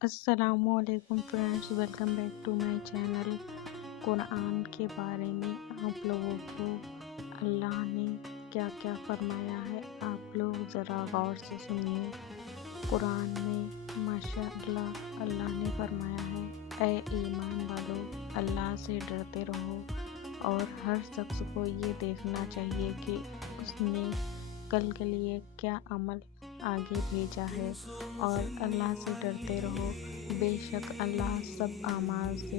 السلام علیکم friends, welcome back to my channel. Quran کے بارے میں آپ لوگوں کو اللہ نے کیا کیا فرمایا ہے، آپ لوگ ذرا غور سے سنیے۔ قرآن میں ماشاء اللہ اللہ نے فرمایا ہے، اے ایمان والو، اللہ سے ڈرتے رہو اور ہر شخص کو یہ دیکھنا چاہیے کہ اس نے کل کے لیے کیا عمل آگے بھیجا ہے، اور اللہ سے ڈرتے رہو، بے شک اللہ سب اعمال سے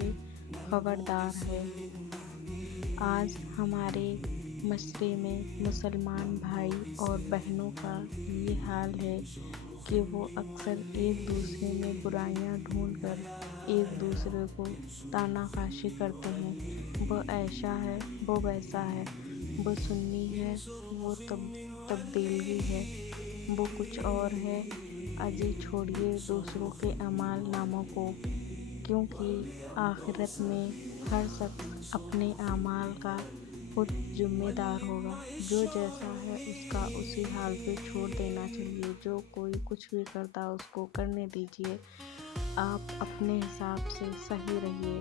خبردار ہے۔ آج ہمارے معاشرے میں مسلمان بھائی اور بہنوں کا یہ حال ہے کہ وہ اکثر ایک دوسرے میں برائیاں ڈھونڈ کر ایک دوسرے کو طعنہ خاشی کرتے ہیں۔ وہ ایسا ہے، وہ ویسا ہے، وہ سنی ہے، وہ تبلیغی ہے، وہ کچھ اور ہے۔ اجی چھوڑیے دوسروں کے اعمال ناموں کو، کیونکہ آخرت میں ہر شخص اپنے اعمال کا خود ذمہ دار ہوگا۔ جو جیسا ہے اس کا اسی حال پہ چھوڑ دینا چاہیے۔ جو کوئی کچھ بھی کرتا اس کو کرنے دیجیے، آپ اپنے حساب سے صحیح رہیے،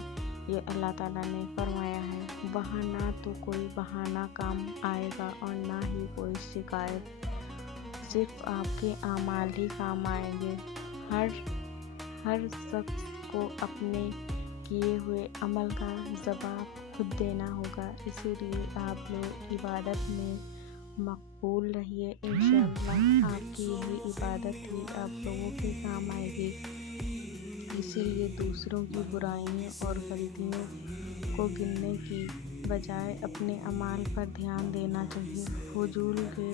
یہ اللہ تعالیٰ نے فرمایا ہے۔ وہاں نہ تو کوئی بہانہ کام آئے گا اور نہ ہی کوئی شکایت، صرف آپ کے اعمال ہی کام آئیں گے۔ ہر شخص کو اپنے کیے ہوئے عمل کا جواب خود دینا ہوگا، اسی لیے آپ لوگ عبادت میں مقبول رہیے۔ انشاءاللہ آپ کی یہی عبادت ہی آپ لوگوں کے کام آئے گی۔ اسی لیے دوسروں کی برائیوں اور غلطیوں کو گننے کی بجائے اپنے اعمال پر دھیان دینا چاہیے۔ فضول کے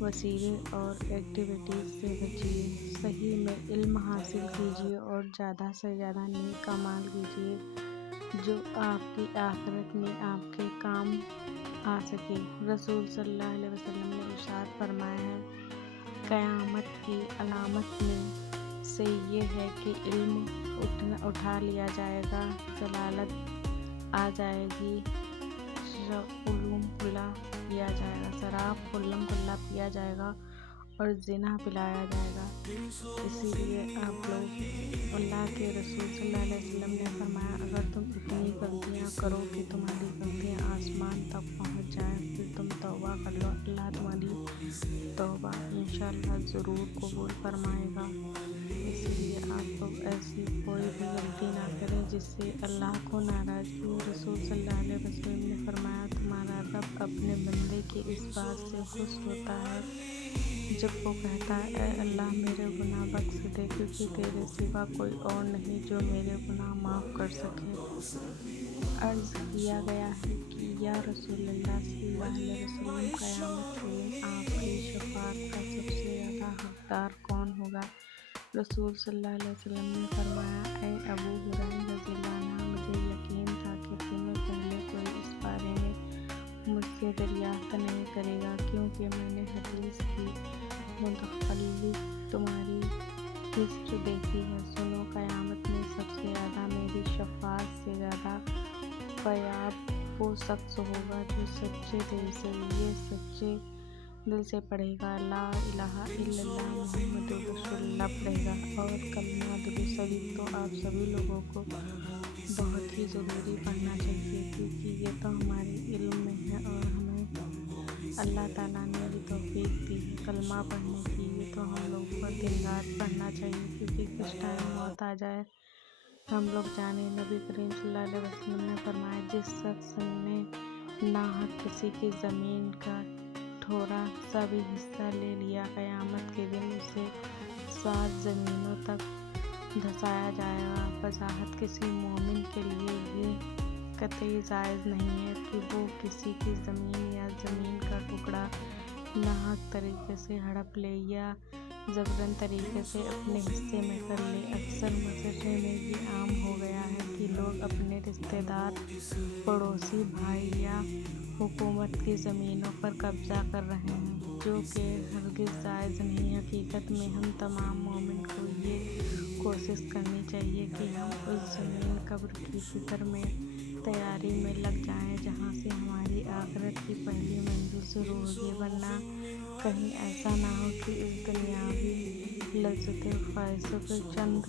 وسیلے اور ایکٹیویٹیز سے بچیے، صحیح میں علم حاصل کیجیے اور زیادہ سے زیادہ نیک اعمال کیجیے جو آپ کی آخرت میں آپ کے کام آ سکے۔ رسول صلی اللہ علیہ وسلم نے ارشاد فرمایا ہے، قیامت کی علامت میں سے یہ ہے کہ علم اٹھا لیا جائے گا، ضلالت آ جائے گی، علوم کھلا پیا جائے گا، شراب علم کھلا پیا جائے گا اور زنا پلایا جائے گا۔ اسی لیے آپ لوگ، اللہ کے رسول صلی اللہ علیہ وسلم نے فرمایا، اگر تم اتنی غلطیاں کرو کہ تمہاری غلطیاں آسمان تک پہنچ جائیں، پھر تم توبہ کر لو، اللہ تمہاری توبہ انشاءاللہ ضرور قبول فرمائے گا۔ اس لیے آپ لوگ ایسی کوئی بھی غلطی نہ کریں جس سے اللہ کو ناراضگی ہو۔ رسول صلی اللہ علیہ وسلم نے فرمایا، تمہارا رب اپنے بندے کے اس بات سے خوش ہوتا ہے جب وہ کہتا ہے، اے اللہ میرے گناہ بخش دے، کیونکہ تیرے سوا کوئی اور نہیں جو میرے گناہ معاف کر سکے۔ عرض کیا گیا ہے کہ یا رسول اللہ صلی اللہ علیہ وسلم، قیامت کے دن آپ کی شفاعت کا سب سے زیادہ حقدار کون ہوگا؟ رسول صلی اللہ علیہ وسلم نے فرمایا، اے ابو ہریرہ رضی اللہ عنہ، مجھے یقین تھا کہ تمہیں پہلے کوئی اس بارے میں مجھ سے دریافت نہیں کرے گا، کیونکہ میں نے حدیث کی متعلق تمہاری ہسٹ دیکھی ہے۔ سنو، قیامت میں سب سے زیادہ میری شفاعت سے زیادہ فیاب وہ شخص ہوگا جو سچے دل سے پڑھے گا، لا الہ الا اللہ محمد رسول اللہ پڑھے گا، اور کلمہ درود شریف تو آپ سبھی لوگوں کو بہت ہی ضروری پڑھنا چاہیے، کیونکہ یہ تو ہمارے علم میں ہے اور ہمیں اللہ تعالیٰ نے بھی توفیق دی ہے کلمہ پڑھنے کی۔ یہ تو ہم لوگ کو دن رات پڑھنا چاہیے، کیونکہ کس ٹائم موت آ جائے ہم لوگ جانے۔ نبی کریم صلی اللہ علیہ وسلم نے فرمایا، جس شخص نے ناحق کسی کی زمین کا تھوڑا سا بھی حصہ لے لیا، قیامت کے دن اسے 7 زمینوں تک دھنسایا جائے گا۔ وضاحت، کسی مومن کے لیے یہ قطعی جائز نہیں ہے کہ وہ کسی کی زمین یا زمین کا ٹکڑا ناحق طریقے سے ہڑپ لے یا جبراً طریقے سے اپنے حصے میں کر لے۔ اکثر معاشرے میں یہ عام ہو گیا ہے کہ لوگ اپنے رشتہ دار، پڑوسی، بھائی یا حکومت کی زمینوں پر قبضہ کر رہے ہیں، جو کہ ہرگز جائز نہیں۔ حقیقت میں ہم تمام مومن کو یہ کوشش کرنی چاہیے کہ ہم اس زمین قبر کی فکر میں، تیاری میں لگ جائیں جہاں سے ہماری آخرت کی پہلی منزل شروع ہوگی، ورنہ کہیں ایسا نہ ہو کہ اس دنیاوی لذت و خواہشوں کے چند